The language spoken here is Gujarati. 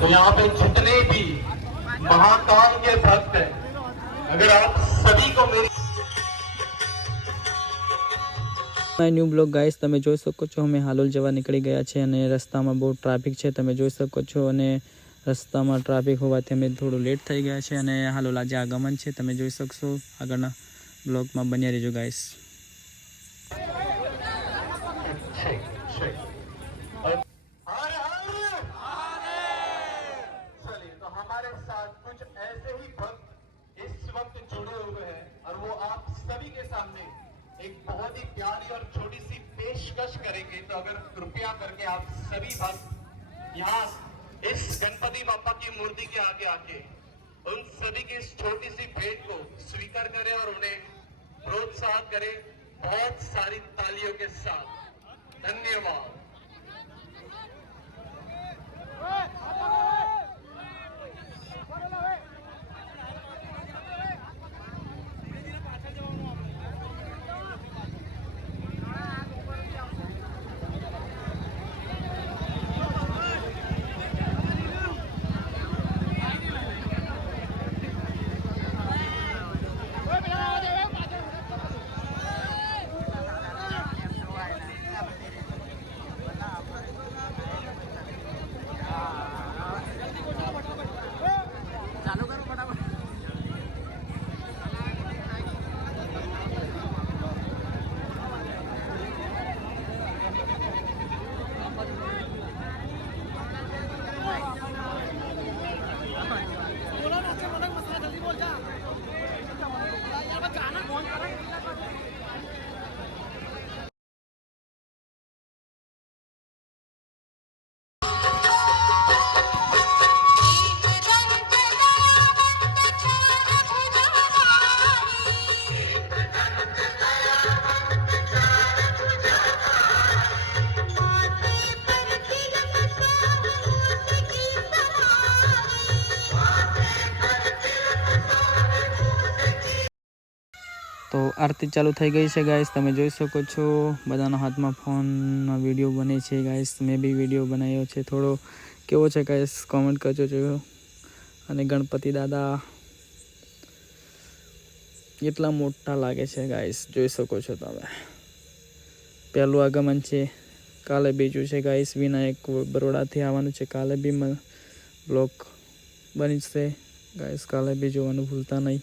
तो यहां पे जितने भी महाकाल के भक्त हैं अगर आप सभी को मेरी माय न्यू ब्लॉग गाइस तुम्हें જોઈ શકો છો મે હાલોલ જવા નીકળી ગયા છે અને રસ્તામાં બહુ ટ્રાફિક છે તમે જોઈ શકો છો અને રસ્તામાં ટ્રાફિક હોવાથી અમે થોડો લેટ થઈ ગયા છે અને હાલોલા જ આગમન છે તમે જોઈ શકશો આગળના બ્લોગમાં બન્યા રહેજો गाइस सभी के सामने एक बहुत ही प्यारी और छोटी सी पेशकश करेंगे तो अगर कृपया करके आप सभी भक्त यहाँ इस गणपति बापा की मूर्ति के आगे आके उन सभी की इस छोटी सी भेंट को स्वीकार करें और उन्हें प्रोत्साहन करें बहुत सारी तालियों के साथ धन्यवाद તો આરતી ચાલુ થઈ ગઈ છે ગાઈસ તમે જોઈ શકો છો બધાના હાથમાં ફોનમાં વિડીયો બને છે ગાઈસ મેં બી વિડીયો બનાવ્યો છે થોડો કેવો છે ગાઈસ કોમેન્ટ કરજો જોયો અને ગણપતિ દાદા એટલા મોટા લાગે છે ગાઈસ જોઈ શકો છો તમે પહેલું આગમન છે કાલે બીજું છે ગાઈસ વિનાયક બરોડાથી આવવાનું છે કાલે બી બ્લોક બની છે ગાઈસ કાલે બી જોવાનું ભૂલતા નહીં